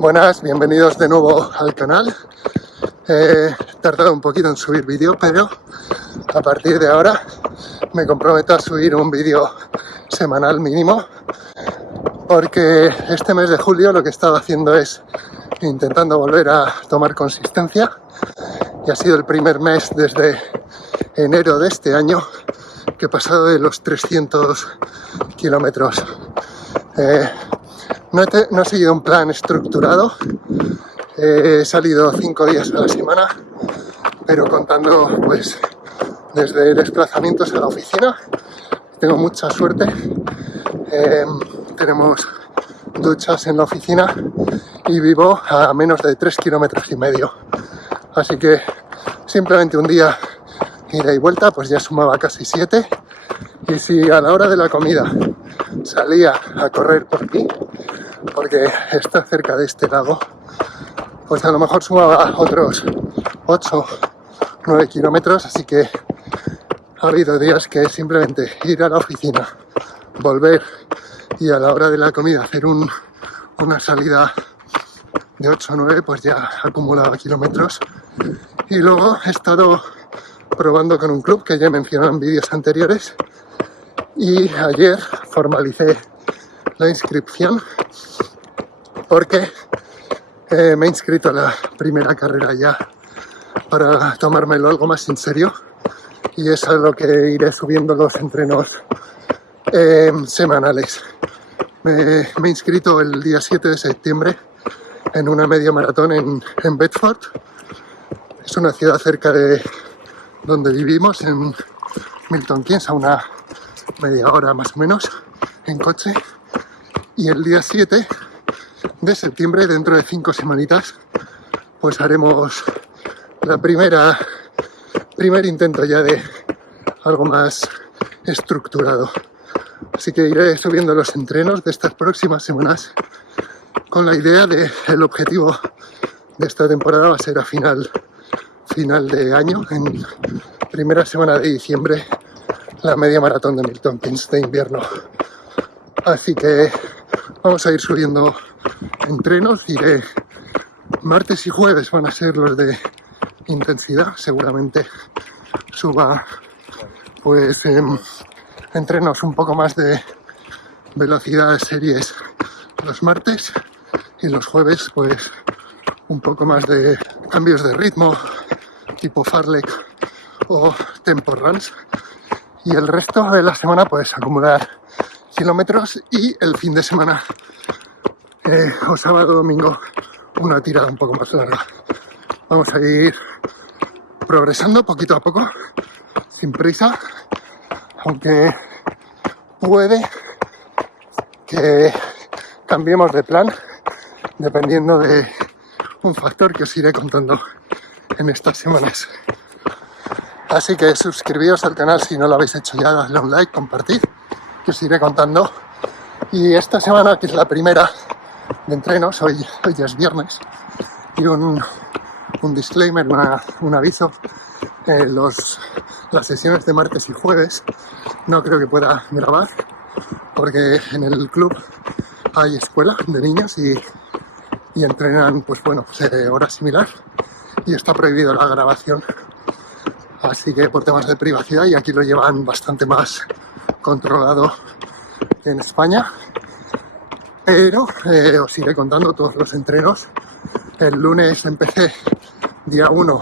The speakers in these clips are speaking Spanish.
Buenas, bienvenidos de nuevo al canal. He tardado un poquito en subir vídeo, pero a partir de ahora me comprometo a subir un vídeo semanal mínimo, porque este mes de julio lo que he estado haciendo es intentando volver a tomar consistencia, y ha sido el primer mes desde enero de este año que he pasado de los 300 kilómetros. No he seguido un plan estructurado, he salido 5 días a la semana, pero contando pues desde desplazamientos a la oficina. Tengo mucha suerte, tenemos duchas en la oficina y vivo a menos de 3,5 kilómetros, así que simplemente un día ida y vuelta pues ya sumaba casi 7, y si a la hora de la comida salía a correr por aquí, porque está cerca de este lago, pues a lo mejor sumaba otros 8-9 kilómetros, así que ha habido días que simplemente ir a la oficina, volver y a la hora de la comida hacer una salida de 8 o 9, pues ya acumulaba kilómetros. Y luego he estado probando con un club que ya he mencionado en vídeos anteriores, y ayer formalicé la inscripción porque me he inscrito a la primera carrera ya para tomármelo algo más en serio, y es a lo que iré subiendo los entrenos semanales. Me he inscrito el día 7 de septiembre en una media maratón en Bedford. Es una ciudad cerca de donde vivimos, en Milton Keynes, a una media hora más o menos en coche. Y el día 7 de septiembre, dentro de 5 semanitas, pues haremos la primer intento ya de algo más estructurado. Así que iré subiendo los entrenos de estas próximas semanas con la idea de el objetivo de esta temporada va a ser a final de año, en primera semana de diciembre, la media maratón de Milton Keynes de invierno. Así que vamos a ir subiendo entrenos. Iré martes y jueves, van a ser los de intensidad. Seguramente suba pues entrenos un poco más de velocidad, series los martes, y los jueves pues un poco más de cambios de ritmo tipo fartlek o tempo runs, y el resto de la semana pues acumular kilómetros, y el fin de semana o sábado o domingo una tirada un poco más larga. Vamos a ir progresando poquito a poco, sin prisa, aunque puede que cambiemos de plan dependiendo de un factor que os iré contando en estas semanas. Así que suscribíos al canal si no lo habéis hecho ya, dadle un like, compartid, que os iré contando. Y esta semana, que es la primera de entrenos, hoy ya es viernes, y un disclaimer, un aviso: las sesiones de martes y jueves no creo que pueda grabar, porque en el club hay escuela de niños y entrenan pues hora similar, y está prohibido la grabación, así que por temas de privacidad, y aquí lo llevan bastante más controlado que en España. Pero os iré contando todos los entrenos. El lunes empecé día 1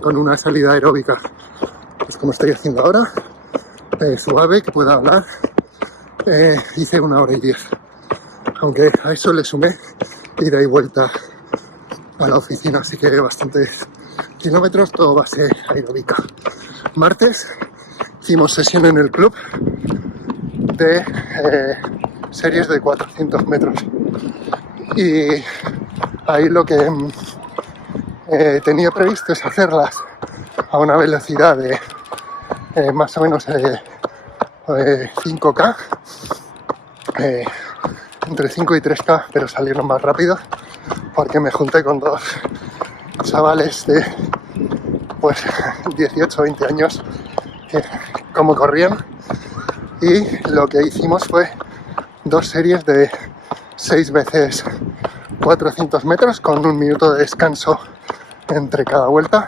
con una salida aeróbica, pues como estoy haciendo ahora, suave, que pueda hablar. Hice 1 hora y 10, aunque a eso le sumé ida y vuelta a la oficina, así que bastantes kilómetros, todo base aeróbica. Martes hicimos sesión en el club de series de 400 metros, y ahí lo que tenía previsto es hacerlas a una velocidad de más o menos 5K, entre 5 y 3K, pero salieron más rápido porque me junté con 2 chavales de 18 o 20 años que como corrían, y lo que hicimos fue 2 series de 6 veces 400 metros con 1 minuto de descanso entre cada vuelta,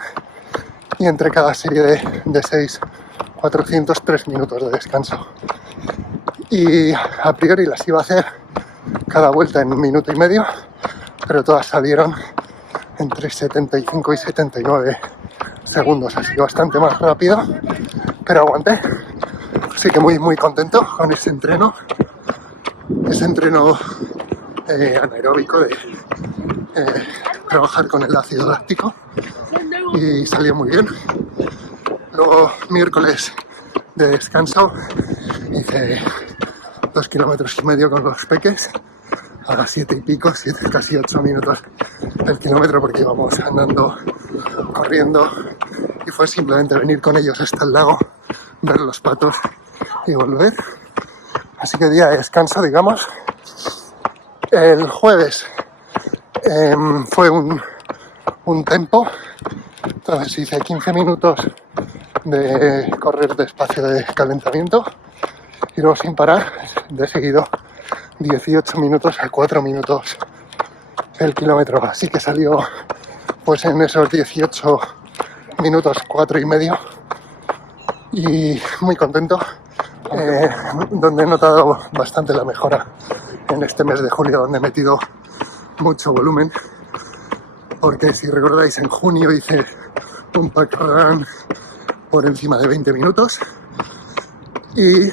y entre cada serie de 6, 400, 3 minutos de descanso. Y a priori las iba a hacer cada vuelta en 1 minuto y medio, pero todas salieron entre 75 y 79 segundos, así que bastante más rápido, pero aguanté. Así que muy contento con ese entreno anaeróbico de trabajar con el ácido láctico, y salió muy bien. Luego miércoles de descanso hice 2,5 kilómetros con los peques a las 7 y pico, casi 8 minutos el kilómetro, porque íbamos andando, corriendo, y fue simplemente venir con ellos hasta el lago, ver los patos y volver. Así que día de descanso, digamos. El jueves fue un tempo, entonces hice 15 minutos de correr despacio de calentamiento, y luego sin parar, de seguido 18 minutos a 4 minutos el kilómetro. Así que salió pues en esos 18 minutos 4,5, y muy contento, donde he notado bastante la mejora en este mes de julio, donde he metido mucho volumen, porque si recordáis, en junio hice un parkrun por encima de 20 minutos y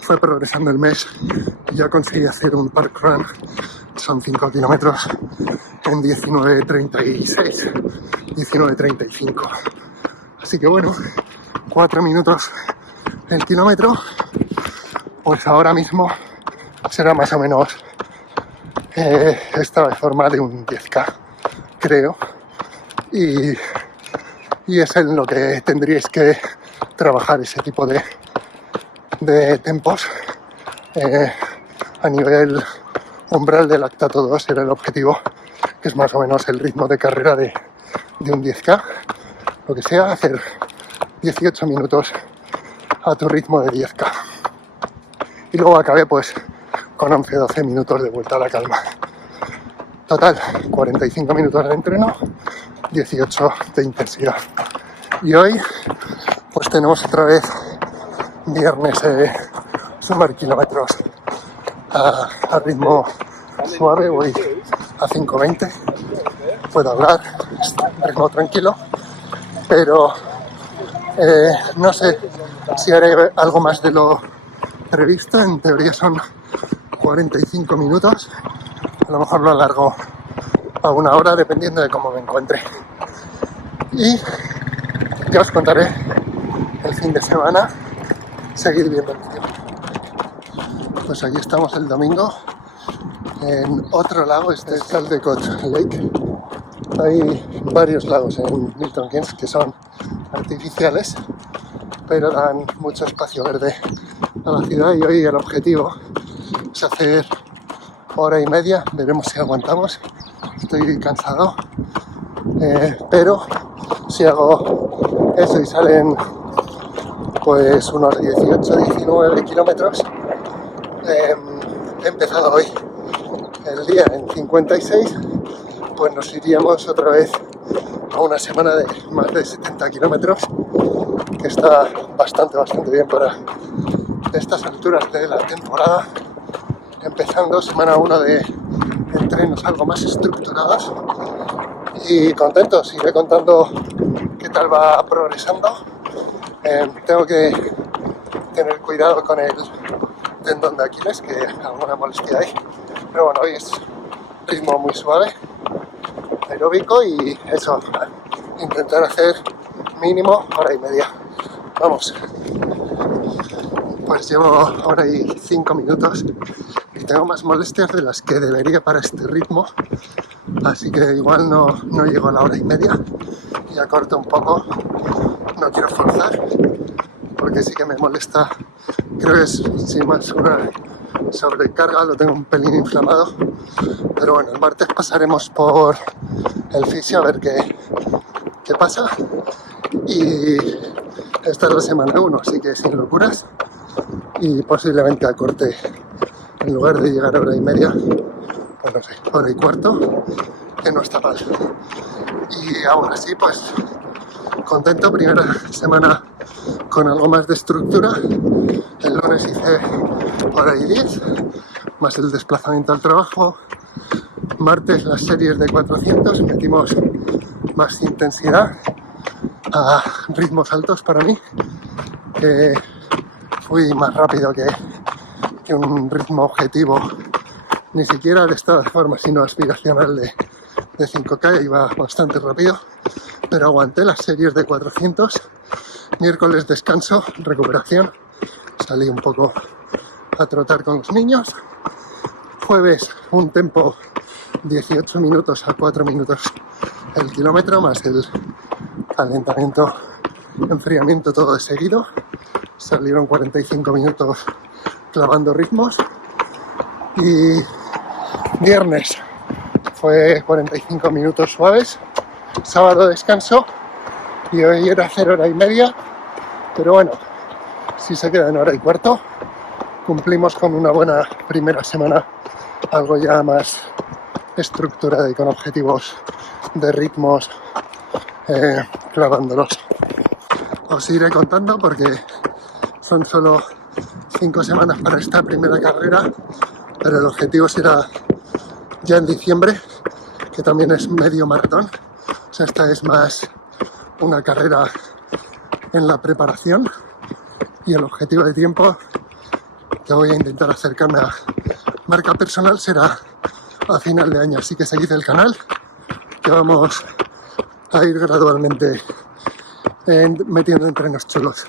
fue progresando el mes, y ya conseguí hacer un parkrun, son 5 kilómetros, en 19:36, 19:35. Así que bueno, 4 minutos el kilómetro, pues ahora mismo será más o menos esta forma de un 10K, creo, y es en lo que tendríais que trabajar ese tipo de tempos. A nivel umbral de lactato 2 era el objetivo, que es más o menos el ritmo de carrera de un 10K, lo que sea, hacer 18 minutos a tu ritmo de 10K. Y luego acabé pues con 11-12 minutos de vuelta a la calma. Total, 45 minutos de entreno, 18 de intensidad. Y hoy pues tenemos otra vez viernes sumar kilómetros a ritmo suave. Voy a 5:20, puedo hablar, ritmo tranquilo, pero no sé si haré algo más de lo previsto. En teoría son 45 minutos, a lo mejor lo alargo a 1 hora dependiendo de cómo me encuentre, y ya os contaré el fin de semana. Seguid viendo el vídeo. Pues aquí estamos el domingo en otro lago, este es Caldecott Lake. Hay varios lagos en Milton Keynes que son artificiales, pero dan mucho espacio verde a la ciudad, y hoy el objetivo es hacer 1:30, veremos si aguantamos. Estoy cansado, pero si hago eso y salen pues unos 18-19 kilómetros, he empezado hoy el día en 56, pues nos iríamos otra vez a una semana de más de 70 kilómetros, que está bastante bien para estas alturas de la temporada, empezando semana 1 de entrenos algo más estructurados, y contentos. Iré contando qué tal va progresando. Tengo que tener cuidado con el tendón de Aquiles, que alguna molestia hay, pero bueno, hoy es ritmo muy suave, aeróbico, y eso, intentar hacer mínimo 1:30. Vamos. Pues llevo 1:05 minutos y tengo más molestias de las que debería para este ritmo, así que igual no llego a la 1:30, ya corto un poco. No quiero forzar porque sí que me molesta, creo que es sin más una sobrecarga, lo tengo un pelín inflamado, pero bueno, el martes pasaremos por el fisio a ver qué pasa, y esta es la semana 1, así que sin locuras, y posiblemente acorte, en lugar de llegar a 1:30, no sé, hora y cuarto, que no está mal. Y aún así, pues contento, primera semana con algo más de estructura. El lunes hice hora y 10, más el desplazamiento al trabajo. Martes las series de 400, metimos más intensidad a ritmos altos para mí, que fui más rápido que un ritmo objetivo, ni siquiera de estado de forma, sino aspiracional de 5K, iba bastante rápido, pero aguanté las series de 400. Miércoles descanso, recuperación, salí un poco a trotar con los niños. Jueves un tempo 18 minutos a 4 minutos el kilómetro, más el calentamiento, enfriamiento todo de seguido. Salieron 45 minutos clavando ritmos. Y viernes fue 45 minutos suaves. Sábado descanso y hoy era hacer hora y media, pero bueno, si se queda en hora y cuarto, cumplimos con una buena primera semana, algo ya más estructurada y con objetivos de ritmos clavándolos. Os iré contando porque son solo 5 semanas para esta primera carrera, pero el objetivo será ya en diciembre, que también es medio maratón. O sea, esta es más una carrera en la preparación, y el objetivo de tiempo que voy a intentar acercarme a marca personal será a final de año. Así que seguid el canal, que vamos a ir gradualmente metiendo entrenos chulos.